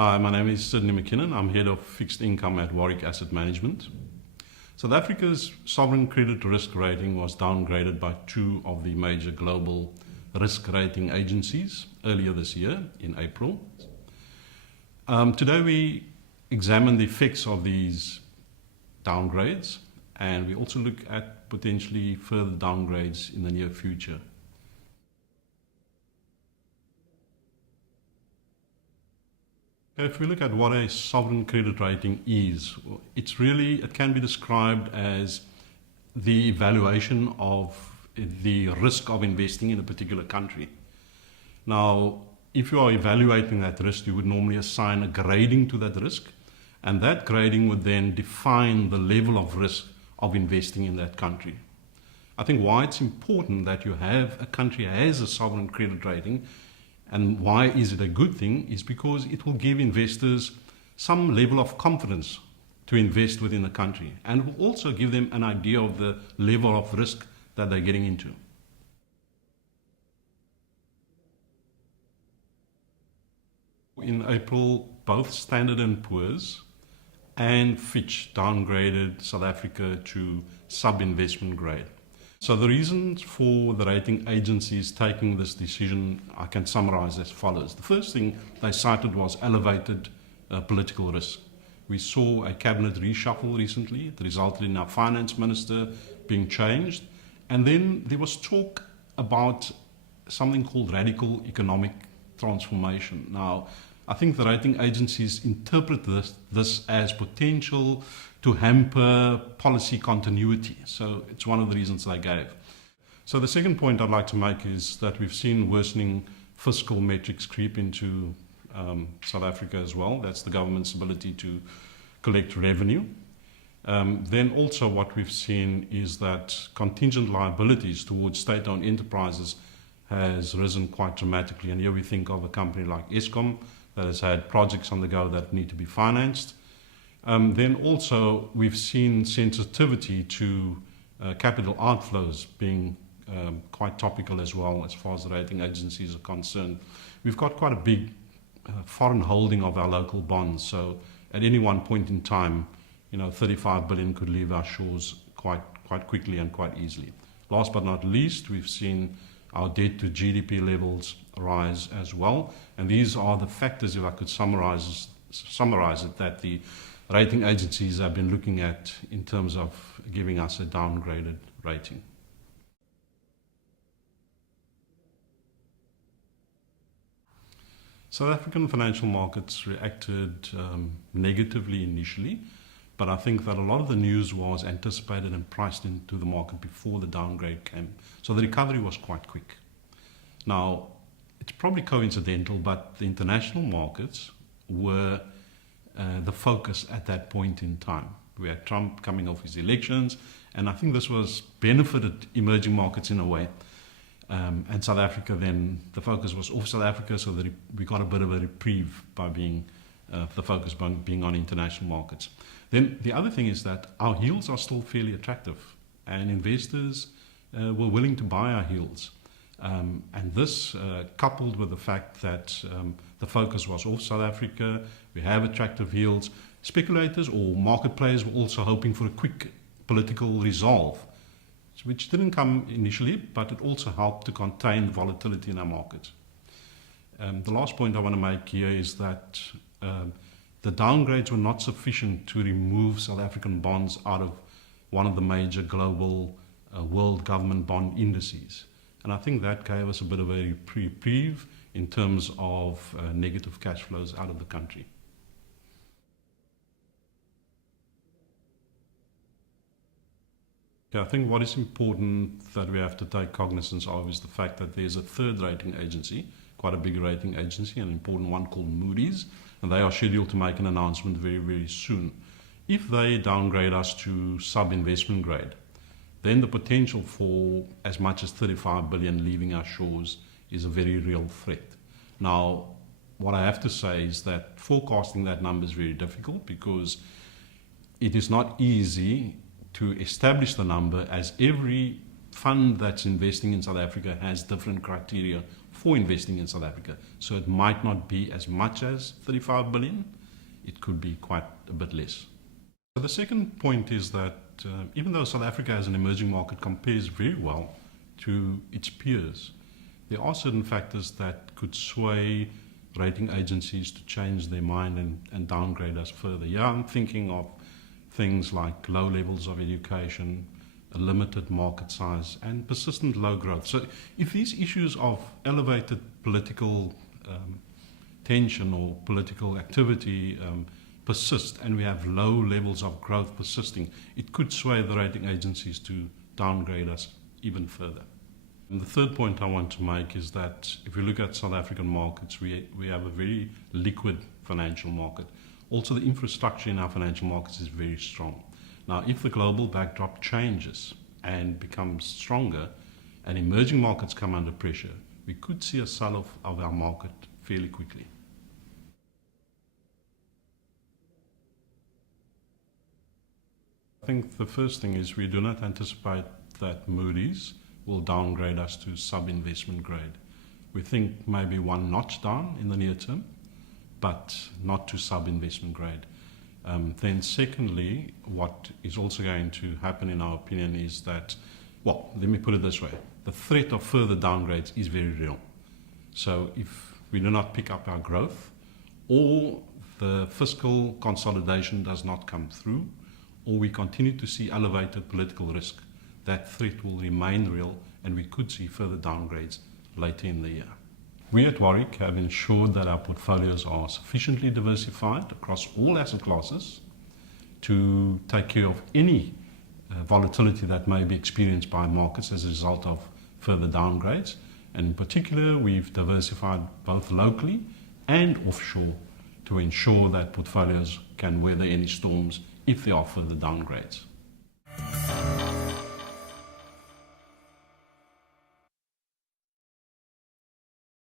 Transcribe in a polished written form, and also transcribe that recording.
Hi, my name is Sidney McKinnon. I'm head of fixed income at Warwick Asset Management. South Africa's sovereign credit risk rating was downgraded by two of the major global risk rating agencies earlier this year in April. Today we examine the effects of these downgrades, and we also look at potentially further downgrades in the near future. If we look at what a sovereign credit rating is, it can be described as the evaluation of the risk of investing in a particular country. Now, if you are evaluating that risk, you would normally assign a grading to that risk, and that grading would then define the level of risk of investing in that country. I think why it's important that a country has a sovereign credit rating, and why is it a good thing, is because it will give investors some level of confidence to invest within the country, and will also give them an idea of the level of risk that they're getting into. In April, both Standard & Poor's and Fitch downgraded South Africa to sub-investment grade. So the reasons for the rating agencies taking this decision I can summarize as follows. The first thing they cited was elevated political risk. We saw a cabinet reshuffle recently. It resulted in our finance minister being changed. And then there was talk about something called radical economic transformation. Now, I think the rating agencies interpret this as potential to hamper policy continuity. So it's one of the reasons they gave. So the second point I'd like to make is that we've seen worsening fiscal metrics creep into South Africa as well. That's the government's ability to collect revenue. Then also what we've seen is that contingent liabilities towards state-owned enterprises has risen quite dramatically. And here we think of a company like Eskom that has had projects on the go that need to be financed. Then also we've seen sensitivity to capital outflows being quite topical as well as far as the rating agencies are concerned. We've got quite a big foreign holding of our local bonds, so at any one point in time, 35 billion could leave our shores quite quickly and quite easily. Last but not least, we've seen our debt to GDP levels rise as well, and these are the factors, if I could summarize it, that the rating agencies have been looking at in terms of giving us a downgraded rating. South African financial markets reacted negatively initially, but I think that a lot of the news was anticipated and priced into the market before the downgrade came. So the recovery was quite quick. Now, it's probably coincidental, but the international markets were the focus at that point in time. We had Trump coming off his elections, and I think this benefited emerging markets in a way. And South Africa, then the focus was off South Africa, so that we got a bit of a reprieve by the focus being on international markets. Then the other thing is that our yields are still fairly attractive, and investors were willing to buy our yields. And this, coupled with the fact that the focus was off South Africa, we have attractive yields, speculators or market players were also hoping for a quick political resolve, which didn't come initially, but it also helped to contain the volatility in our markets. The last point I want to make here is that the downgrades were not sufficient to remove South African bonds out of one of the major global world government bond indices. And I think that gave us a bit of a reprieve in terms of negative cash flows out of the country. I think what is important that we have to take cognizance of is the fact that there's a third rating agency, quite a big rating agency, an important one called Moody's, and they are scheduled to make an announcement very, very soon. If they downgrade us to sub-investment grade, then the potential for as much as 35 billion leaving our shores is a very real threat. Now, what I have to say is that forecasting that number is very difficult, because it is not easy to establish the number, as every fund that's investing in South Africa has different criteria for investing in South Africa. So it might not be as much as 35 billion. It could be quite a bit less. So the second point is that even though South Africa as an emerging market compares very well to its peers, there are certain factors that could sway rating agencies to change their mind and downgrade us further. Yeah, I'm thinking of things like low levels of education, a limited market size, and persistent low growth. So if these issues of elevated political tension or political activity persist, and we have low levels of growth persisting, it could sway the rating agencies to downgrade us even further. And the third point I want to make is that if we look at South African markets, we have a very liquid financial market. Also, the infrastructure in our financial markets is very strong. Now, if the global backdrop changes and becomes stronger and emerging markets come under pressure, we could see a sell-off of our market fairly quickly. I think the first thing is we do not anticipate that Moody's will downgrade us to sub-investment grade. We think maybe one notch down in the near term, but not to sub-investment grade. Then secondly, what is also going to happen in our opinion is that, well, let me put it this way, the threat of further downgrades is very real. So if we do not pick up our growth, or the fiscal consolidation does not come through, or we continue to see elevated political risk, that threat will remain real and we could see further downgrades later in the year. We at Warwick have ensured that our portfolios are sufficiently diversified across all asset classes to take care of any volatility that may be experienced by markets as a result of further downgrades. And in particular, we've diversified both locally and offshore to ensure that portfolios can weather any storms if there are further downgrades.